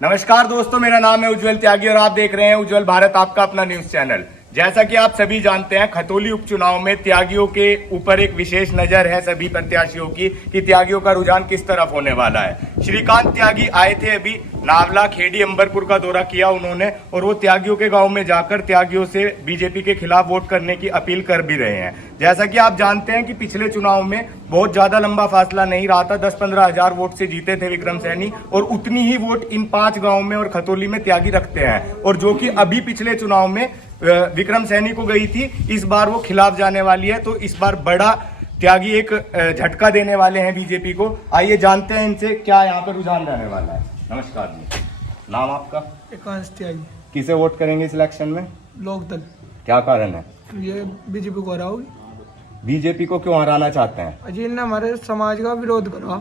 नमस्कार दोस्तों, मेरा नाम है उज्जवल त्यागी और आप देख रहे हैं उज्जवल भारत, आपका अपना न्यूज चैनल। जैसा कि आप सभी जानते हैं, खतौली उपचुनाव में त्यागियों के ऊपर एक विशेष नजर है सभी प्रत्याशियों की कि त्यागियों का रुझान किस तरफ होने वाला है। श्रीकांत त्यागी आए थे, अभी नावला, खेड़ी, अंबरपुर का दौरा किया उन्होंने और वो त्यागियों के गांव में जाकर त्यागियों से बीजेपी के खिलाफ वोट करने की अपील कर भी रहे हैं। जैसा कि आप जानते हैं कि पिछले चुनाव में बहुत ज्यादा लंबा फासला नहीं रहा था, 10-15 हजार वोट से जीते थे विक्रम सैनी और उतनी ही वोट इन 5 गांव में और खतौली में त्यागी रखते हैं। और जो कि अभी पिछले चुनाव में विक्रम सैनी को गई थी, इस बार वो खिलाफ जाने वाली है। तो इस बार बड़ा त्यागी एक झटका देने वाले हैं बीजेपी को। आइए जानते हैं इनसे क्या यहाँ पर रुझान रहने वाला है। नमस्कार जी, नाम आपका? एकांश त्यागी। किसे वोट करेंगे इस इलेक्शन में? लोकदल। क्या कारण है? ये बीजेपी को हराओगी। बीजेपी को क्यों हराना चाहते हैं? अजी ने हमारे समाज का विरोध करा,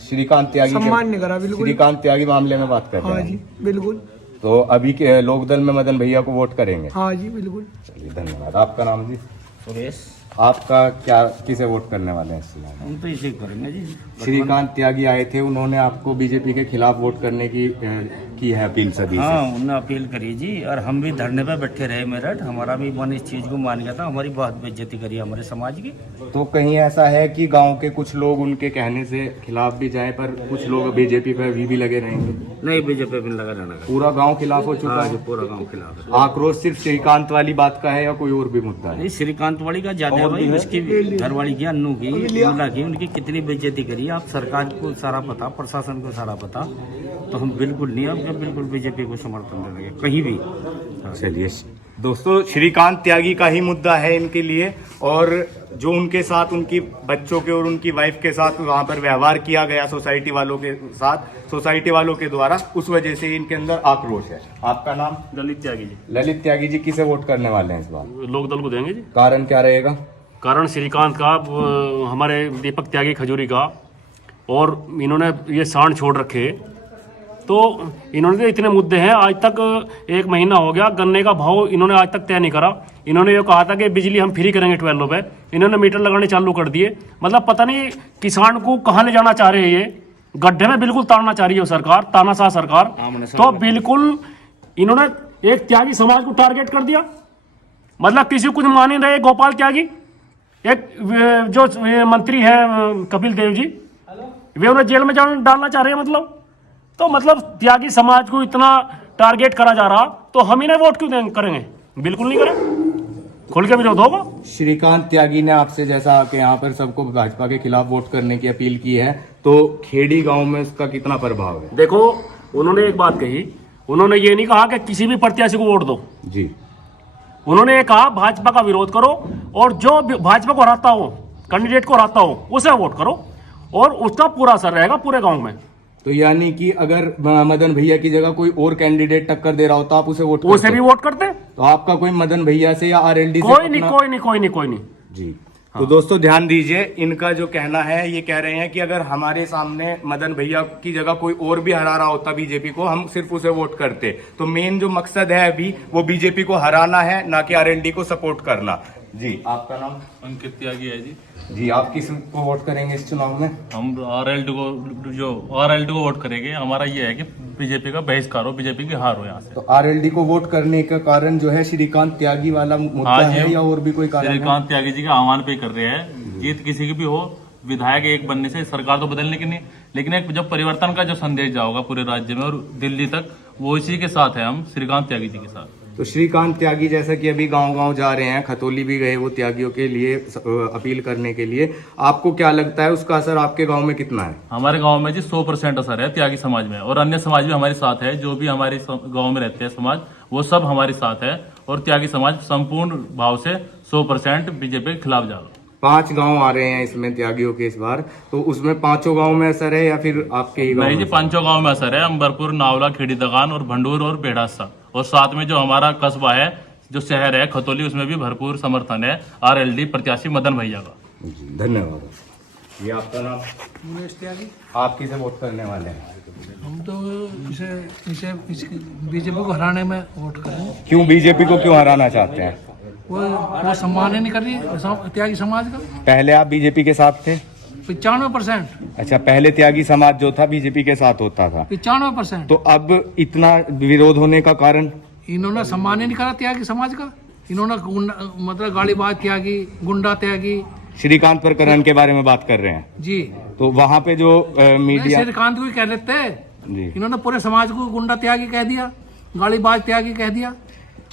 श्रीकांत त्यागी सम्मान नहीं करा। बिल्कुल श्रीकांत त्यागी मामले में बात कर रहे हैं। हाँ जी बिल्कुल। तो अभी के लोकदल में मदन भैया को वोट करेंगे? हाँ जी बिल्कुल। चलिए धन्यवाद। आपका नाम जी? सुरेश। आपका क्या, किसे वोट करने वाले हैं इस चुनाव में? हम तो इसे करेंगे जी। श्रीकांत त्यागी आए थे, उन्होंने आपको बीजेपी के खिलाफ वोट करने की है अपील सभी से। हाँ, उन्होंने अपील करी जी और हम भी धरने पे बैठे रहे मेरठ। हमारा भी मन इस चीज को मान गया था, हमारी बहुत बेइज्जती करी हमारे समाज की। तो कहीं ऐसा है कि गांव के कुछ लोग उनके कहने से खिलाफ भी जाए, पर कुछ लोग बीजेपी पे अभी भी लगे रहेंगे? नहीं, बीजेपी में लगा रहना का। पूरा गांव खिलाफ हो चुका है? पूरा गाँव खिलाफ है। आक्रोश सिर्फ श्रीकांत वाली बात का है या कोई और भी मुद्दा है? नहीं, श्रीकांत वाली का ज्यादा है भाई, उसकी घरवाली की, अन्नू की, विमला की, उनकी कितनी बेइज्जती करी। आप सरकार को सारा पता, प्रशासन को सारा पता, तो हम बिल्कुल नहीं, अब बिल्कुल बीजेपी को समर्थन देंगे कहीं भी। चलिए दोस्तों, श्रीकांत त्यागी का ही मुद्दा है इनके लिए, और जो उनके साथ उनकी बच्चों के और उनकी वाइफ के साथ वहां पर व्यवहार किया गया सोसाइटी वालों के साथ, सोसाइटी वालों के द्वारा, उस वजह से इनके अंदर आक्रोश है। आपका नाम? ललित त्यागी जी। ललित त्यागी जी, किसे वोट करने वाले हैं इस बार? लोकदल को देंगे जी। कारण क्या रहेगा? कारण श्रीकांत का, हमारे दीपक त्यागी खजूरी का, और इन्होंने ये सांड छोड़ रखे। तो इन्होंने तो इतने मुद्दे हैं, आज तक 1 महीना हो गया, गन्ने का भाव इन्होंने आज तक तय नहीं करा। इन्होंने ये कहा था कि बिजली हम फ्री करेंगे 12 पे, इन्होंने मीटर लगाने चालू कर दिए। मतलब पता नहीं किसान को कहाँ ले जाना चाह रहे हैं, ये गड्ढे में बिल्कुल ताड़ना चाह रही है सरकार, तानाशाह सरकार। तो बिल्कुल इन्होंने एक त्यागी समाज को टारगेट कर दिया। मतलब किसी को कुछ मान नहीं रहे। गोपाल त्यागी, एक जो मंत्री है कपिल देव जी, वे उन्हें जेल में डालना चाह रहे हैं। मतलब त्यागी समाज को इतना टारगेट करा जा रहा, तो हम इन्हें वोट क्यों करेंगे? बिल्कुल नहीं करें, खुल के विरोध होगा। श्रीकांत त्यागी ने आपसे, जैसा कि यहाँ पर सबको भाजपा के खिलाफ वोट करने की अपील की है, तो खेड़ी गांव में उसका कितना प्रभाव है? देखो, उन्होंने एक बात कही, उन्होंने ये नहीं कहा कि किसी भी प्रत्याशी को वोट दो जी। उन्होंने ये कहा भाजपा का विरोध करो और जो भाजपा को हराता हो, कैंडिडेट को हराता हो, उसे वोट करो और उसका पूरा असर रहेगा पूरे गांव में। तो यानी कि अगर मदन भैया की जगह कोई और कैंडिडेट टक्कर दे रहा हो तो आप उसे वोट उसे भी वोट करते? तो आपका कोई मदन भैया से या आरएलडी से कोई नहीं जी। तो दोस्तों ध्यान दीजिए, इनका जो कहना है, ये कह रहे हैं कि अगर हमारे सामने मदन भैया की जगह कोई और भी हरा रहा होता बीजेपी को, हम सिर्फ उसे वोट करते। तो मेन जो मकसद है अभी, वो बीजेपी को हराना है, ना कि आरएलडी को सपोर्ट करना। जी, आपका नाम? अंकित त्यागी है जी। जी, आप किस को वोट करेंगे इस चुनाव में? हम आरएलडी को वोट करेंगे। हमारा ये है कि बीजेपी का बहिष्कार हो, बीजेपी की हार हो यहाँ से। तो आरएलडी को वोट करने का कारण जो है श्रीकांत त्यागी वाला मुद्दा है या और भी कोई कारण? श्रीकांत त्यागी जी का आह्वान पे कर रहे हैं। जीत किसी की भी हो, विधायक एक बनने से सरकार तो बदलने की नहीं, लेकिन एक जब परिवर्तन का जो संदेश जाओगा पूरे राज्य में और दिल्ली तक, वो इसी के साथ है, हम श्रीकांत त्यागी जी के साथ। तो श्रीकांत त्यागी जैसा कि अभी गांव-गांव जा रहे हैं, खतौली भी गए वो त्यागियों के लिए अपील करने के लिए, आपको क्या लगता है उसका असर आपके गांव में कितना है? हमारे गांव में जी 100% असर है त्यागी समाज में, और अन्य समाज भी हमारे साथ है। जो भी हमारे गांव में रहते हैं समाज, वो सब हमारे साथ है, और त्यागी समाज संपूर्ण भाव से 100% बीजेपी के खिलाफ जाएगा। 5 गांव आ रहे हैं इसमें त्यागियों के इस बार, तो उसमें 5 गांव में असर है या फिर आपके ही गांव? नहीं जी, 5 गांव में असर है। अंबरपुर, नावला, खेड़ी दगान और भंडूर और बेड़ासा, और साथ में जो हमारा कस्बा है, जो शहर है खतौली, उसमें भी भरपूर समर्थन है आरएलडी प्रत्याशी मदन भैया का। धन्यवाद। ये आपका नाम? उमेश त्यागी। आप किसे वोट करने वाले हैं? हम तो इसे बीजेपी को हराने में वोट करेंगे। क्यों बीजेपी को क्यों हराना चाहते हैं? वो सम्मान ही नहीं कर रही त्यागी समाज का। पहले आप बीजेपी के साथ थे? 95%। अच्छा, पहले त्यागी समाज जो था बीजेपी के साथ होता था, 95%। तो अब इतना विरोध होने का कारण? इन्होंने सम्मान ही नहीं करा त्यागी समाज का। इन्होंने मतलब गालीबाज त्यागी, गुंडा त्यागी। श्रीकांत प्रकरण के बारे में बात कर रहे हैं जी, तो वहां पे जो मीडिया श्रीकांत को ही कह लेते हैं। जी, इन्होंने पूरे समाज को गुंडा त्यागी कह दिया, गालीबाज त्यागी कह दिया।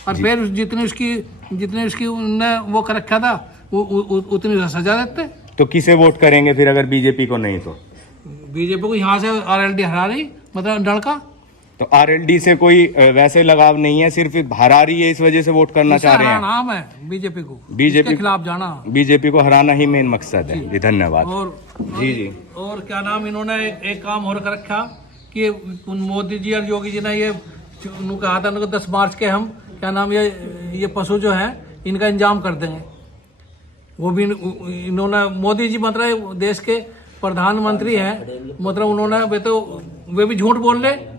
और फिर जितनी उसकी उनने वो कर रखा था उतनी सजा देते। तो किसे वोट करेंगे फिर अगर बीजेपी को नहीं तो? बीजेपी को यहाँ से आरएलडी हरा रही, मतलब लड़का। तो आरएलडी से कोई वैसे लगाव नहीं है, सिर्फ हरा रही है इस वजह से वोट करना चाह रहे हैं? नाम है बीजेपी को, बीजेपी के खिलाफ जाना, बीजेपी को हराना ही मेन मकसद है जी। धन्यवाद। और जी और क्या नाम, इन्होंने एक काम और कर रखा कि मोदी जी और योगी जी ने ये कहा था 10 मार्च के हम क्या नाम ये पशु जो है इनका इंतजाम कर देंगे। वो भी इन्होंने, मोदी जी मतलब देश के प्रधानमंत्री हैं, मतलब उन्होंने वे भी झूठ बोल रहे।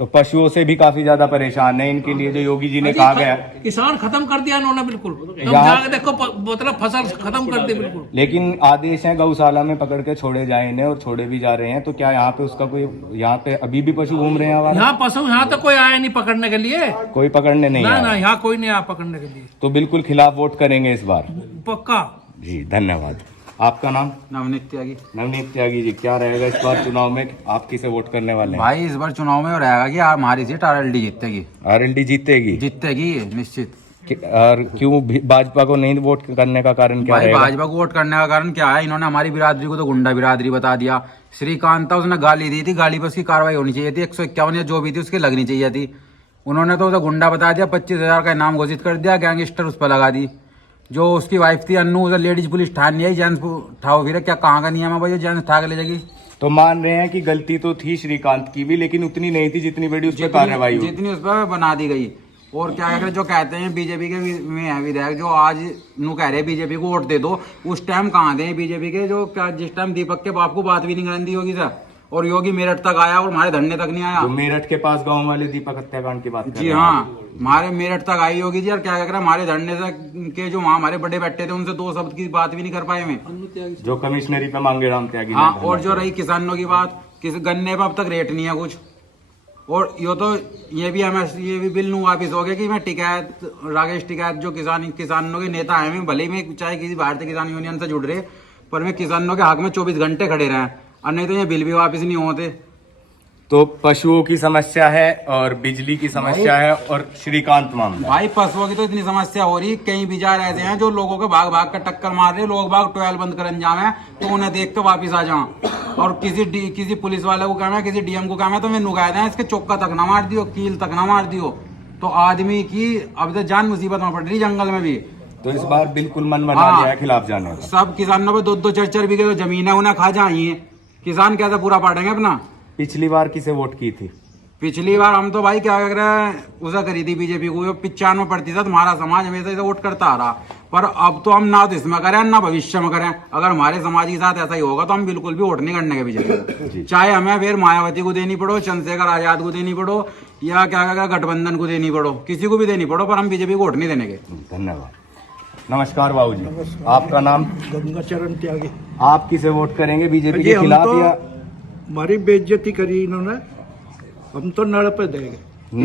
तो पशुओं से भी काफी ज्यादा परेशान है इनके लिए जो योगी जी ने कहा गया। किसान खत्म कर दिया इन्होंने बिल्कुल। यहाँ देखो मतलब फसल खत्म कर दी बिल्कुल। लेकिन आदेश है गौशाला में पकड़ के छोड़े जाए इन्हें, और छोड़े भी जा रहे हैं। तो क्या यहाँ पे उसका कोई, यहाँ पे अभी भी पशु घूम रहे हैं हमारे? यहाँ पशु यहाँ तो कोई आया नहीं पकड़ने के लिए, कोई पकड़ने नहीं आया? ना यहाँ कोई नहीं आया पकड़ने के लिए। तो बिल्कुल खिलाफ वोट करेंगे इस बार? पक्का जी, धन्यवाद। आपका नाम? नवनीत त्यागी। नवनीत त्यागी जी, क्या रहेगा इस बार चुनाव में, आप किसे वोट करने वाले हैं? भाई इस बार चुनाव में रहेगा कि हमारी सीट आरएलडी जीतेगी। आरएलडी जीतेगी? जीतेगी निश्चित। और क्यों भाजपा को नहीं वोट करने का कारण क्या भाई रहेगा? भाजपा को वोट करने का कारण क्या है, इन्होंने हमारी बिरादरी को तो गुंडा बिरादरी बता दिया। श्रीकांत था, उसने गाली दी थी, गाली पर उसकी कार्रवाई होनी चाहिए थी। 151 या जो भी थी उसकी लगनी चाहिए थी। उन्होंने तो उसे गुंडा बता दिया, 25,000 का इनाम घोषित कर दिया, गैंगस्टर उस पर लगा दी। जो उसकी वाइफ थी अन्नू, उसे लेडीज पुलिस ठान नहीं आई, जेंट्स उठाओ। फिर क्या कहाँ का नियम है भाई, जेंट्स उठा के ले जाएगी? तो मान रहे हैं कि गलती तो थी श्रीकांत की भी, लेकिन उतनी नहीं थी जितनी बड़ी उस पर कार्रवाई हुई, जितनी उस पर बना दी गई। और क्या कहते हैं, जो कहते हैं बीजेपी के में है विधायक, जो आज नू कह रहे बीजेपी को वोट दे दो, उस टाइम कहाँ दे बीजेपी के, जो क्या जिस टाइम दीपक के बाप को बात भी नहीं करने दी होगी सर। और योगी मेरठ तक आया और हमारे धरने तक नहीं आया। तो मेरठ के पास गांव वाले दीपक हत्याकांड की बात कर जी रहे हैं। हाँ, हमारे मेरठ तक आई होगी जी। और क्या कह रहे हमारे धरने से के जो वहाँ हमारे बड़े बैठे थे उनसे 2 शब्द की बात भी नहीं कर पाए हमें, जो कमिश्नरी पे मांगे राम त्यागी। हाँ, और जो रही किसानों की बात, गन्ने पर अब तक रेट नहीं है कुछ। और ये भी बिल नू वापिस हो गया कि मैं टिकैत, राकेश टिकैत जो किसानों के नेता है, मैं भले ही मैं चाहे किसी भारतीय किसान यूनियन से जुड़ रहे, पर मैं किसानों के हक में 24 घंटे खड़े रहे, और नहीं तो ये बिल भी वापिस नहीं होते। तो पशुओं की समस्या है और बिजली की समस्या है और श्रीकांत मामला। भाई पशुओं की तो इतनी समस्या हो रही, कई बिजार ऐसे हैं जो लोगों के भाग भाग कर टक्कर मार रहे, लोग भाग टोयल बंद कर जाए तो उन्हें देख के वापिस आ जाओ। और किसी पुलिस वाले को कहना है, किसी डीएम को कहना है, तो मैं नुकाया था इसके चौका तक ना मार दियो, कील तक ना मार दियो, तो आदमी की अब तो जान मुसीबत में पड़ रही जंगल में भी। तो इस बार बिल्कुल मन बना हाँ, लिया है खिलाफ जाने का। सब किसानों पे 2-2 4-4 बीघे तो जमीन है, उन्हें खा जाइए, किसान कैसे पूरा पाटेंगे अपना। पिछली बार किसे वोट की थी? पिछली बार हम तो भाई क्या कह रहे हैं, उसे करी थी बीजेपी को। 95% हमारा समाज हमेशा इसे वोट करता आ रहा, पर अब तो हम ना तो इसमें करें ना भविष्य में करें। अगर हमारे समाज के साथ ऐसा ही होगा तो हम बिल्कुल भी वोट नहीं करने के बीजेपी, चाहे हमें फिर मायावती को देनी पड़ो, चंद्रशेखर आजाद को देनी पड़ो, या क्या गठबंधन को देनी पड़ो, किसी को भी देनी पड़ो, पर हम बीजेपी को वोट नहीं देने के। धन्यवाद। नमस्कार बाबू जी, आपका नाम? गंगाचरण त्यागी। आप किसे वोट करेंगे, बीजेपी के हम खिलाफ तो, या? हमारी बेइज्जती करी इन्होंने, हम तो नड़ पे देंगे।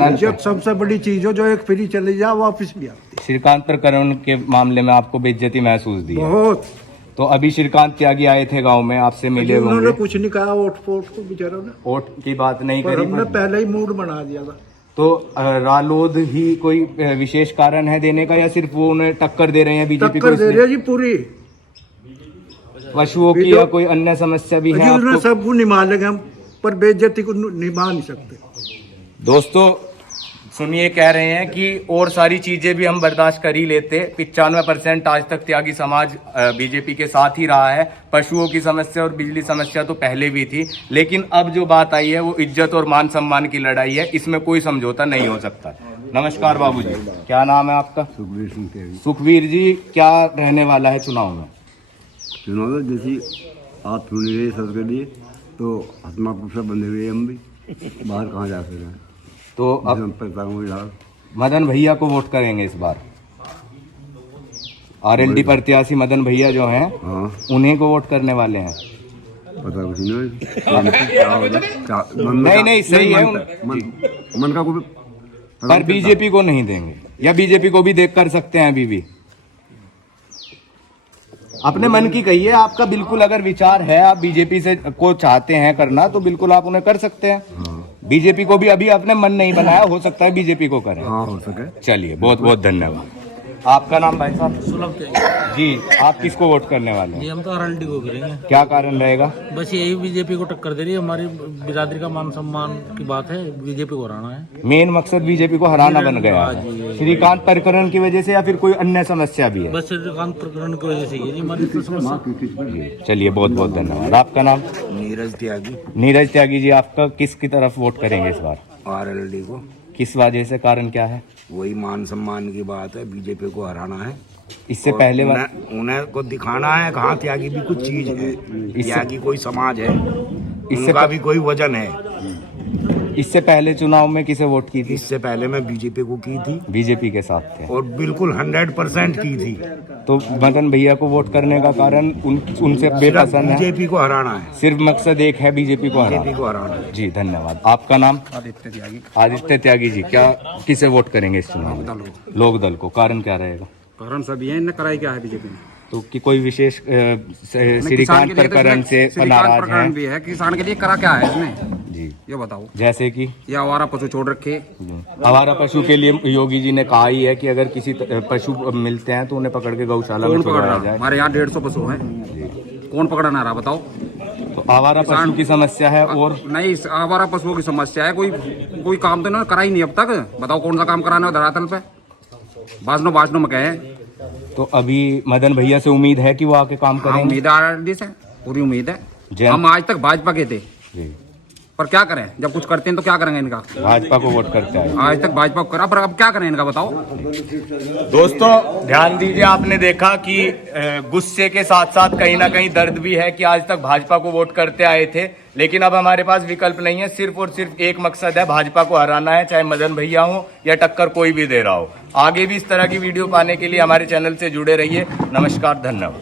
इज्जत सबसे बड़ी चीज हो, जो एक फ्री चली जाए वापस भी आती। श्रीकांत प्रकरण के मामले में आपको बेइज्जती महसूस दी है? बहुत। तो अभी श्रीकांत त्यागी आए थे गांव में, आपसे मिले उन्होंने होंगे। कुछ नहीं कहा वोट फोट को बेचारों ने, वोट की बात नहीं पर करी, हमने पहले ही मूड बना दिया था। तो रालोद ही कोई विशेष कारण है देने का, या सिर्फ वो उन्हें टक्कर दे रहे हैं बीजेपी को? टक्कर दे रहे जी पूरी। पशुओं की या कोई अन्य समस्या भी है उन्हें आपको? सबको निभा लेंगे हम, पर बेइज्जती को निभा नहीं सकते। दोस्तों सुनिए, कह रहे हैं कि और सारी चीजें भी हम बर्दाश्त कर ही लेते, 95% आज तक त्यागी समाज बीजेपी के साथ ही रहा है। पशुओं की समस्या और बिजली समस्या तो पहले भी थी, लेकिन अब जो बात आई है वो इज्जत और मान सम्मान की लड़ाई है, इसमें कोई समझौता नहीं हो सकता। नमस्कार बाबूजी, क्या नाम है आपका? सुखवीर सिंह त्यागी। सुखवीर जी, क्या रहने वाला है चुनाव में? चुनाव जैसी आप सुन रहे सब के लिए, तो हथमापुर से बंधे हुए हम भी बाहर कहाँ जा सकते हैं। तो अब मदन भैया को वोट करेंगे इस बार? आरएलडी प्रत्याशी मदन भैया जो हैं हाँ उन्हीं को वोट करने वाले हैं। पता कुछ नहीं क्या होगा नहीं, सही है। मन का कोई पर बीजेपी को नहीं देंगे या बीजेपी को भी देख कर सकते हैं अभी भी? अपने मन की कहिए, आपका बिल्कुल अगर विचार है, आप बीजेपी से को चाहते हैं करना तो बिल्कुल आप उन्हें कर सकते हैं। बीजेपी को भी अभी अपने मन नहीं बनाया, हो सकता है बीजेपी को करें। हाँ हो सके। चलिए, बहुत बहुत धन्यवाद। आपका नाम भाई साहब? सुलभ जी, आप किसको वोट करने वाले ये हैं? हम तो आरएलडी को करेंगे। क्या कारण रहेगा? बस यही बीजेपी को टक्कर दे रही है, हमारी बिरादरी का मान सम्मान की बात है, बीजेपी को हराना है। मेन मकसद बीजेपी को हराना बन गया हाँ जी, है। श्रीकांत प्रकरण की वजह से या फिर कोई अन्य समस्या भी है? बस श्रीकांत प्रकरण की वजह से ये हमारी तो समस्या। चलिए, बहुत बहुत धन्यवाद। आपका नाम? नीरज त्यागी, नीरज त्यागी जी, आपका किसकी तरफ वोट करेंगे इस बार? आरएलडी को। किस वजह से, कारण क्या है? वही मान सम्मान की बात है, बीजेपी को हराना है। इससे और पहले उन्हें को दिखाना है कहाँ त्यागी भी कुछ चीज है, त्यागी कोई समाज है, इससे उनका भी कोई वजन है। इससे पहले चुनाव में किसे वोट की थी? इससे पहले मैं बीजेपी को की थी बीजेपी के साथ थे और बिल्कुल 100% की थी। तो मदन भैया को वोट करने का कारण उनसे बेपसंद है? बीजेपी को हराना है, सिर्फ मकसद एक है, बीजेपी को बीजेपी हराना। को हराना है। जी, धन्यवाद। आपका नाम? आदित्य त्यागी। आदित्य त्यागी जी, क्या किसे वोट करेंगे इस चुनाव में? लोक दल को। कारण क्या रहेगा? कारण सभी है, इनने कराई क्या है बीजेपी ने? तो कि कोई विशेष श्रीकांत प्रकरण से नाराज हैं? भी है, किसान के लिए करा क्या है इसने, जी, ये बताओ। जैसे कि ये आवारा पशु छोड़ रखे। आवारा पशु के लिए योगी जी ने कहा ही है कि अगर किसी पशु मिलते हैं तो उन्हें पकड़ के गौशाला में कौन पकड़ छोड़ा रहा? जाए। हमारे यहाँ 150 पशु हैं, कौन पकड़ना रहा बताओ? तो आवारा पशु की समस्या है। और नहीं, आवारा पशुओं की समस्या है, कोई काम तो इन्होंने करा ही नहीं अब तक। बताओ कौन सा काम कराना है धरातल पे? भाषणों में कहे। तो अभी मदन भैया से उम्मीद है कि वो आके काम हाँ, करेंगे? उम्मीद है, आरएलडी से पूरी उम्मीद है। जय- हम आज तक भाजपा के थे, जी, पर क्या करें, जब कुछ करते हैं तो क्या करेंगे इनका? भाजपा को वोट करते हैं। आज तक भाजपा को करा, पर अब क्या करें इनका बताओ? दोस्तों ध्यान दीजिए, आपने देखा कि गुस्से के साथ साथ कहीं ना कहीं दर्द भी है कि आज तक भाजपा को वोट करते आए थे, लेकिन अब हमारे पास विकल्प नहीं है। सिर्फ और सिर्फ एक मकसद है, भाजपा को हराना है, चाहे मदन भैया हो या टक्कर कोई भी दे रहा हो। आगे भी इस तरह की वीडियो पाने के लिए हमारे चैनल से जुड़े रहिए। नमस्कार, धन्यवाद।